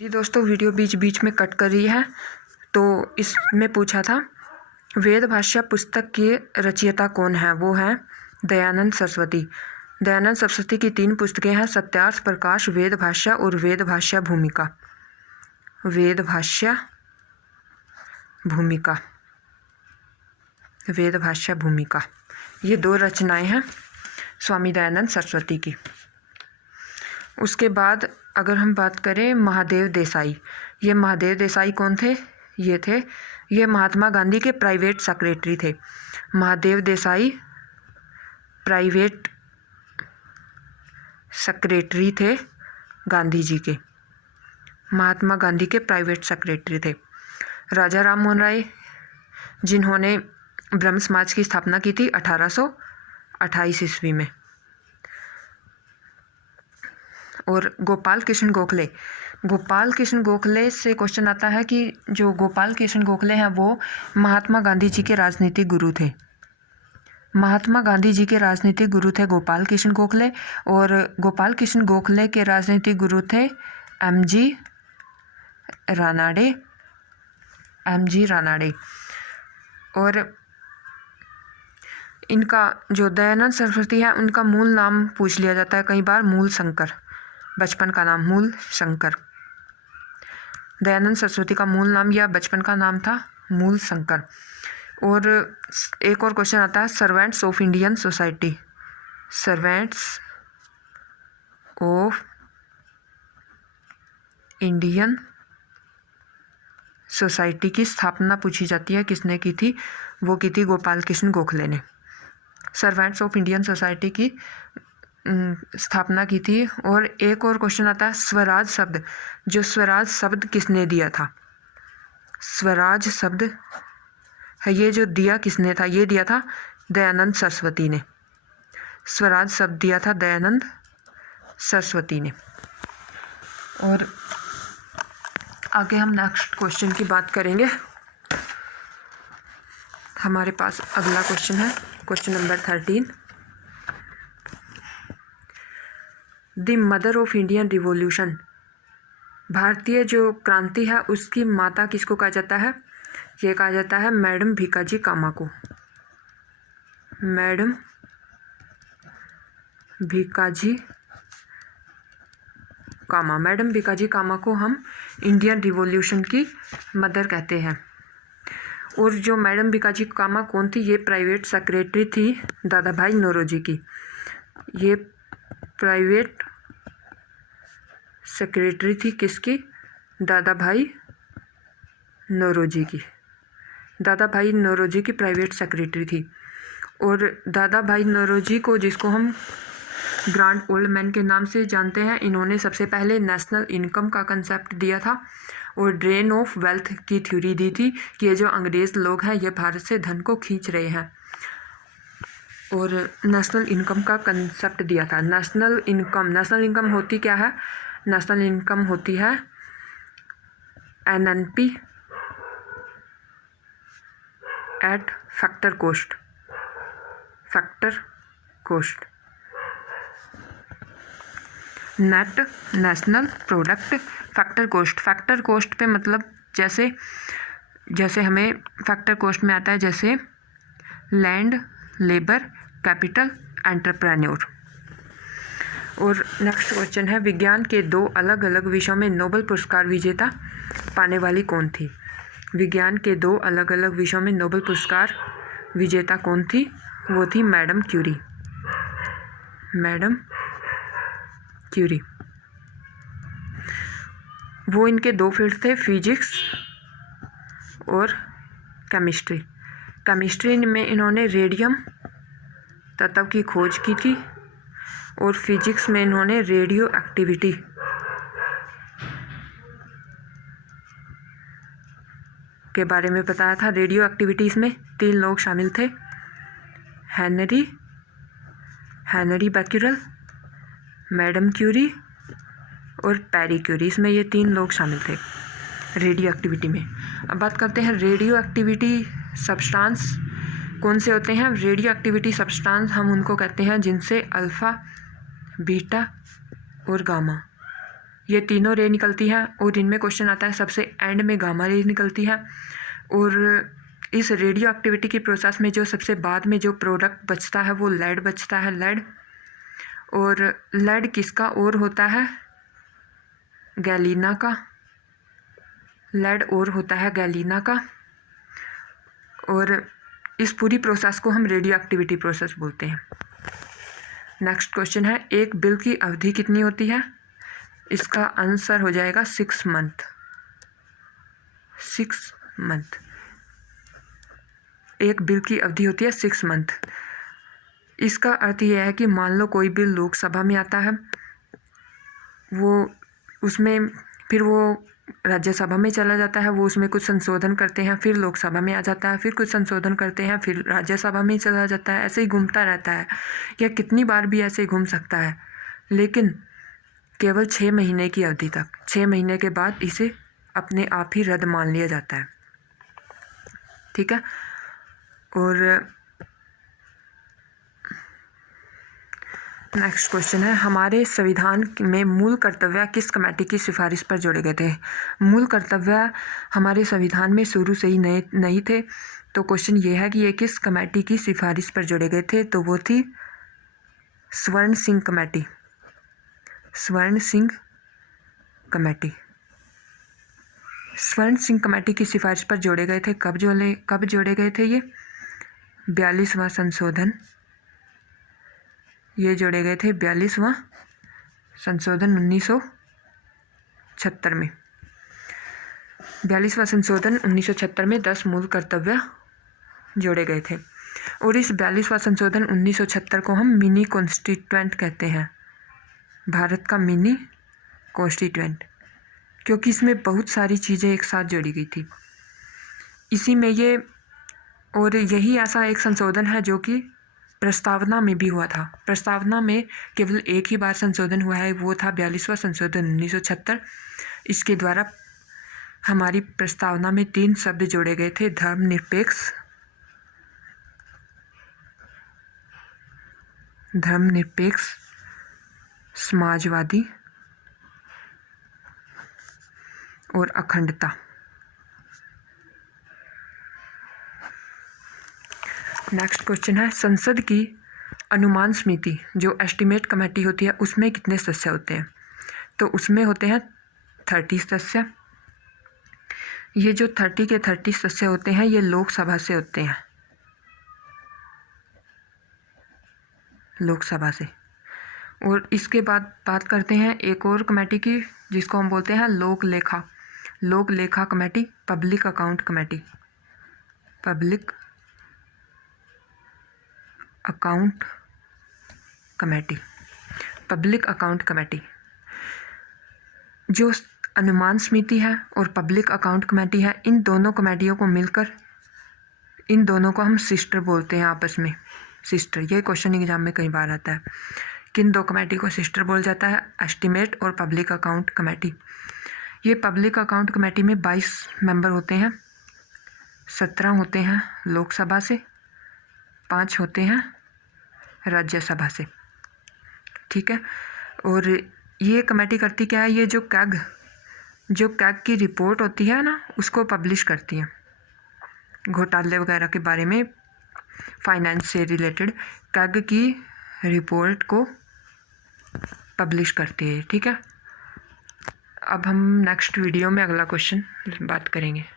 जी दोस्तों, वीडियो बीच बीच में कट कर रही है। तो इसमें पूछा था वेद भाष्य पुस्तक के रचयिता कौन है। वो हैं दयानंद सरस्वती। दयानंद सरस्वती की 3 पुस्तकें हैं, सत्यार्थ प्रकाश, वेद भाष्य और वेद भाष्य भूमिका। वेद भाष्य भूमिका, वेद भाष्य भूमिका, ये 2 रचनाएं हैं स्वामी दयानंद सरस्वती की। उसके बाद अगर हम बात करें महादेव देसाई, ये महादेव देसाई कौन थे? ये महात्मा गांधी के प्राइवेट सेक्रेटरी थे। महादेव देसाई प्राइवेट सेक्रेटरी थे गांधी जी के, महात्मा गांधी के प्राइवेट सेक्रेटरी थे। राजा राम मोहन राय, जिन्होंने ब्रह्म समाज की स्थापना की थी 1828 ईस्वी में। और गोपाल कृष्ण गोखले, गोपाल कृष्ण गोखले से क्वेश्चन आता है कि जो गोपाल कृष्ण गोखले हैं वो महात्मा गांधी जी के राजनीतिक गुरु थे। महात्मा गांधी जी के राजनीतिक गुरु थे गोपाल कृष्ण गोखले, और गोपाल कृष्ण गोखले के राजनीतिक गुरु थे एम.जी. रानाडे। और इनका जो दयानंद सरस्वती है उनका मूल नाम पूछ लिया जाता है कई बार, मूल शंकर, बचपन का नाम मूल शंकर। दयानंद सरस्वती का मूल नाम या बचपन का नाम था मूल शंकर। और एक और क्वेश्चन आता है servants of Indian society, servants of Indian society की स्थापना पूछी जाती है, किसने की थी? वो की थी गोपाल कृष्ण गोखले ने। सर्वेंट्स ऑफ इंडियन सोसाइटी की स्थापना की थी। और एक और क्वेश्चन आता है स्वराज शब्द, जो स्वराज शब्द किसने दिया था? स्वराज शब्द है ये जो दिया किसने था? ये दिया था दयानंद सरस्वती ने। स्वराज शब्द दिया था दयानंद सरस्वती ने। और आगे हम नेक्स्ट क्वेश्चन की बात करेंगे। हमारे पास अगला क्वेश्चन है, question number 13। The mother of Indian revolution, भारतीय जो क्रांति है उसकी माता किसको कहा जाता है? ये कहा जाता है मैडम भीकाजी कामा को। मैडम भीकाजी कामा, मैडम भीकाजी कामा को हम इंडियन रिवॉल्यूशन की मदर कहते हैं। और जो मैडम भीकाजी कामा कौन थी? ये प्राइवेट सेक्रेटरी थी दादा भाई नौरोजी की। ये प्राइवेट सेक्रेटरी थी किसकी? दादा भाई नौरोजी की। दादा भाई नौरोजी की प्राइवेट सेक्रेटरी थी। और दादा भाई नौरोजी को, जिसको हम ग्रांड ओल्ड मैन के नाम से जानते हैं, इन्होंने सबसे पहले नेशनल इनकम का कंसेप्ट दिया था और ड्रेन ऑफ वेल्थ की थ्योरी दी थी कि ये जो अंग्रेज़ लोग हैं ये भारत से धन को खींच रहे हैं, और नेशनल इनकम का कंसेप्ट दिया था। नेशनल इनकम होती क्या है? नेशनल इनकम होती है NNP eight factor cost, net national product factor cost. Factor cost पे मतलब जैसे हमें फैक्टर कोस्ट में आता है जैसे लैंड, लेबर, कैपिटल, एंटरप्रेन्योर। और नेक्स्ट क्वेश्चन है विज्ञान के 2 अलग अलग विषयों में नोबेल पुरस्कार विजेता पाने वाली कौन थी? विज्ञान के 2 अलग अलग विषयों में नोबेल पुरस्कार विजेता कौन थी? वो थी मैडम क्यूरी। Madam Curie. वो इनके 2 फील्ड थे, फिजिक्स और केमिस्ट्री। केमिस्ट्री में इन्होंने रेडियम तत्व की खोज की थी और फिजिक्स में इन्होंने रेडियो एक्टिविटी के बारे में बताया था। रेडियो एक्टिविटी में 3 लोग शामिल थे, हेनरी बैक्यूरेल, मैडम क्यूरी और पैरी क्यूरी। इसमें ये 3 लोग शामिल थे रेडियो एक्टिविटी में। अब बात करते हैं रेडियो एक्टिविटी सब्सटेंस कौन से होते हैं। रेडियो एक्टिविटी सब्सटेंस हम उनको कहते हैं जिनसे अल्फ़ा, बीटा और गामा ये तीनों रे निकलती है और इनमें क्वेश्चन आता है सबसे एंड में गामा रे निकलती है। और इस रेडियो एक्टिविटी की प्रोसेस में जो सबसे बाद में जो प्रोडक्ट बचता है वो लेड बचता है, लेड। और लेड किसका और होता है? गैलीना का। लेड और होता है गैलीना का। और इस पूरी प्रोसेस को हम रेडियो एक्टिविटी प्रोसेस बोलते हैं। नेक्स्ट क्वेश्चन है, एक बिल की अवधि कितनी होती है? इसका आंसर हो जाएगा 6 मंथ। 6 मंथ एक बिल की अवधि होती है 6 मंथ। इसका अर्थ यह है कि मान लो कोई बिल लोकसभा में आता है, वो उसमें फिर वो राज्यसभा में चला जाता है, वो उसमें कुछ संशोधन करते हैं, फिर लोकसभा में आ जाता है, फिर कुछ संशोधन करते हैं, फिर राज्यसभा में चला जाता है, ऐसे ही घूमता रहता है। या कितनी बार भी ऐसे ही घूम सकता है, लेकिन केवल 6 महीने की अवधि तक। 6 महीने के बाद इसे अपने आप ही रद्द मान लिया जाता है। ठीक है। और नेक्स्ट क्वेश्चन है, हमारे संविधान में मूल कर्तव्य किस कमेटी की सिफारिश पर जोड़े गए थे? मूल कर्तव्य हमारे संविधान में शुरू से ही नहीं थे। तो क्वेश्चन ये है कि ये किस कमेटी की सिफारिश पर जोड़े गए थे? तो वो थी स्वर्ण सिंह कमेटी। स्वर्ण सिंह कमेटी। स्वर्ण सिंह कमेटी की सिफारिश पर जोड़े गए थे। कब जोड़े गए थे ये? 42वां संशोधन। ये जोड़े गए थे 42वां संशोधन 1976 में। 42वां संशोधन 1976 में 10 मूल कर्तव्य जोड़े गए थे। और इस 42वां संशोधन 1976 को हम मिनी कॉन्स्टिट्यूएंट कहते हैं, भारत का मिनी कॉन्स्टिट्यूएंट, क्योंकि इसमें बहुत सारी चीज़ें एक साथ जोड़ी गई थी इसी में ये। और यही ऐसा एक संशोधन है जो कि प्रस्तावना में भी हुआ था। प्रस्तावना में केवल एक ही बार संशोधन हुआ है, वो था 42वां संशोधन 1976। इसके द्वारा हमारी प्रस्तावना में 3 शब्द जोड़े गए थे, धर्मनिरपेक्ष, समाजवादी और अखंडता। नेक्स्ट क्वेश्चन है, संसद की अनुमान समिति जो एस्टिमेट कमेटी होती है उसमें कितने सदस्य होते हैं? तो उसमें होते हैं 30 सदस्य। ये जो 30 के 30 सदस्य होते हैं ये लोकसभा से होते हैं, लोकसभा से। और इसके बाद बात करते हैं एक और कमेटी की जिसको हम बोलते हैं लोक लेखा committee, public account committee. Public account committee. जो अनुमान समिति है और पब्लिक अकाउंट कमेटी है, इन दोनों कमेटियों को मिलकर इन दोनों को हम सिस्टर बोलते हैं आपस में, सिस्टर। ये क्वेश्चन एग्जाम में कई बार आता है, किन 2 कमेटी को सिस्टर बोल जाता है? एस्टिमेट और पब्लिक अकाउंट कमेटी। ये पब्लिक अकाउंट कमेटी में 22 मेंबर होते हैं, 17 होते हैं लोकसभा से, 5 होते हैं राज्यसभा से। ठीक है। और ये कमेटी करती क्या है? ये जो कैग की रिपोर्ट होती है ना, उसको पब्लिश करती है। घोटाले वगैरह के बारे में, फाइनेंस से रिलेटेड कैग की रिपोर्ट को पब्लिश करती है। ठीक है। अब हम नेक्स्ट वीडियो में अगला क्वेश्चन बात करेंगे।